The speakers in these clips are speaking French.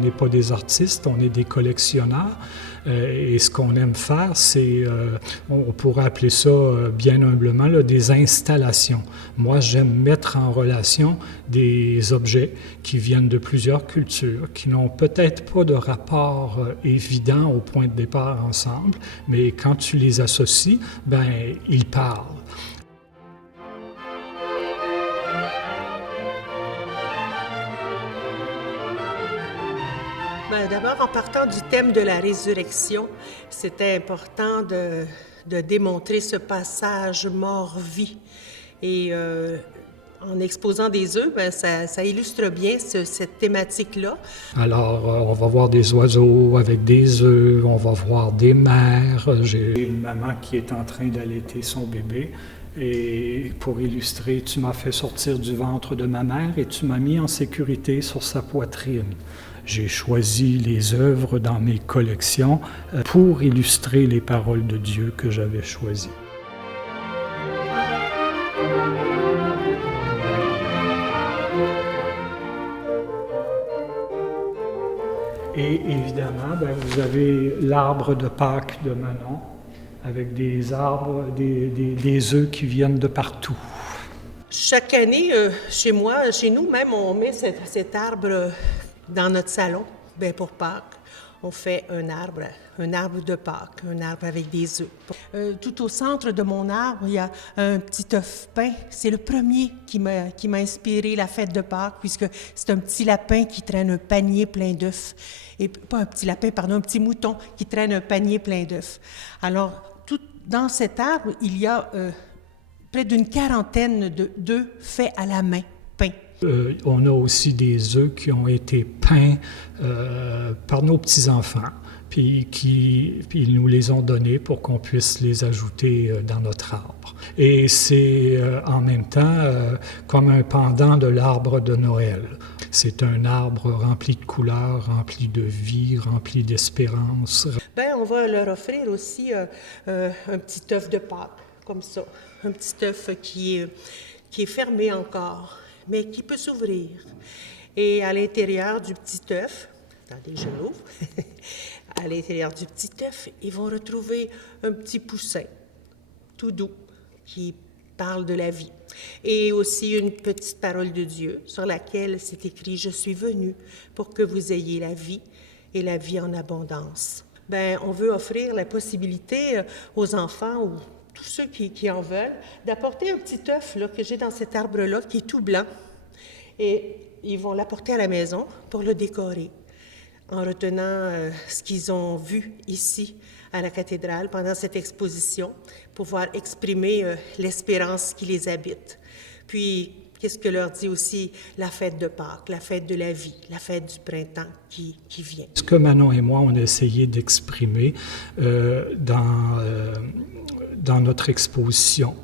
n'est pas des artistes, on est des collectionneurs. Et ce qu'on aime faire, c'est, on pourrait appeler ça bien humblement, là, des installations. Moi, j'aime mettre en relation des objets qui viennent de plusieurs cultures, qui n'ont peut-être pas de rapport évident au point de départ ensemble, mais quand tu les associes, ben, ils parlent. D'abord, en partant du thème de la résurrection, c'était important de démontrer ce passage mort-vie. Et en exposant des œufs, ça illustre bien cette thématique-là. Alors, on va voir des oiseaux avec des œufs, on va voir des mères. J'ai une maman qui est en train d'allaiter son bébé. Et pour illustrer, tu m'as fait sortir du ventre de ma mère et tu m'as mis en sécurité sur sa poitrine. J'ai choisi les œuvres dans mes collections pour illustrer les paroles de Dieu que j'avais choisies. Et évidemment, vous avez l'arbre de Pâques de Manon avec des arbres, des œufs qui viennent de partout. Chaque année, chez nous même, on met cet arbre dans notre salon. Pour Pâques, on fait un arbre de Pâques, un arbre avec des œufs. Tout au centre de mon arbre, il y a un petit œuf peint. C'est le premier qui m'a inspiré la fête de Pâques, puisque c'est un petit lapin qui traîne un panier plein d'œufs. Et pas un petit lapin, pardon, un petit mouton qui traîne un panier plein d'œufs. Alors, dans cet arbre, il y a près d'une quarantaine d'œufs faits à la main, peints. On a aussi des œufs qui ont été peints par nos petits-enfants, puis ils nous les ont donnés pour qu'on puisse les ajouter dans notre arbre. Et c'est en même temps comme un pendant de l'arbre de Noël. C'est un arbre rempli de couleurs, rempli de vie, rempli d'espérance. On va leur offrir aussi un petit œuf de Pâques, comme ça. Un petit œuf qui est fermé encore, mais qui peut s'ouvrir. Et à l'intérieur du petit œuf, attendez, je l'ouvre, à l'intérieur du petit œuf, ils vont retrouver un petit poussin, tout doux, qui parle de la vie. Et aussi une petite parole de Dieu sur laquelle c'est écrit « Je suis venu pour que vous ayez la vie et la vie en abondance ». On veut offrir la possibilité aux enfants ou tous ceux qui en veulent d'apporter un petit œuf là, que j'ai dans cet arbre-là qui est tout blanc. Et ils vont l'apporter à la maison pour le décorer en retenant ce qu'ils ont vu ici à la cathédrale pendant cette exposition, pouvoir exprimer l'espérance qui les habite. Puis, qu'est-ce que leur dit aussi la fête de Pâques, la fête de la vie, la fête du printemps qui vient. Ce que Manon et moi, on a essayé d'exprimer dans notre exposition.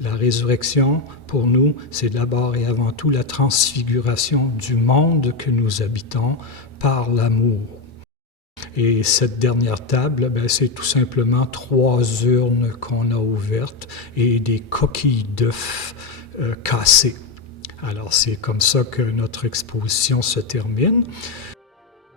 La résurrection, pour nous, c'est d'abord et avant tout la transfiguration du monde que nous habitons par l'amour. Et cette dernière table, c'est tout simplement 3 urnes qu'on a ouvertes et des coquilles d'œufs cassées. Alors, c'est comme ça que notre exposition se termine.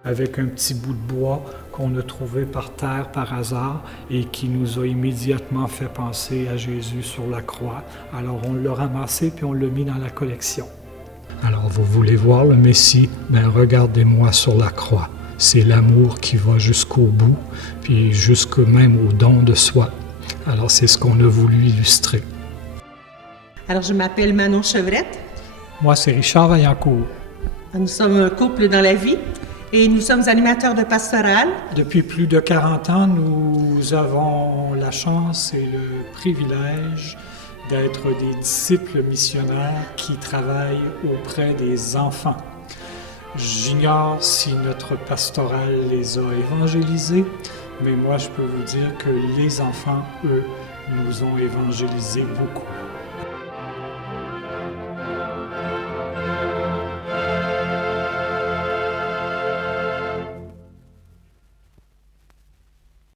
Avec un petit bout de bois qu'on a trouvé par terre par hasard et qui nous a immédiatement fait penser à Jésus sur la croix. Alors, on l'a ramassé puis on l'a mis dans la collection. Alors, vous voulez voir le Messie? Regardez-moi sur la croix. C'est l'amour qui va jusqu'au bout, puis jusqu'au même au don de soi. Alors, c'est ce qu'on a voulu illustrer. Alors, je m'appelle Manon Chevrette. Moi, c'est Richard Vaillancourt. Nous sommes un couple dans la vie et nous sommes animateurs de pastorale. Depuis plus de 40 ans, nous avons la chance et le privilège d'être des disciples missionnaires qui travaillent auprès des enfants. J'ignore si notre pastorale les a évangélisés, mais moi, je peux vous dire que les enfants, eux, nous ont évangélisés beaucoup.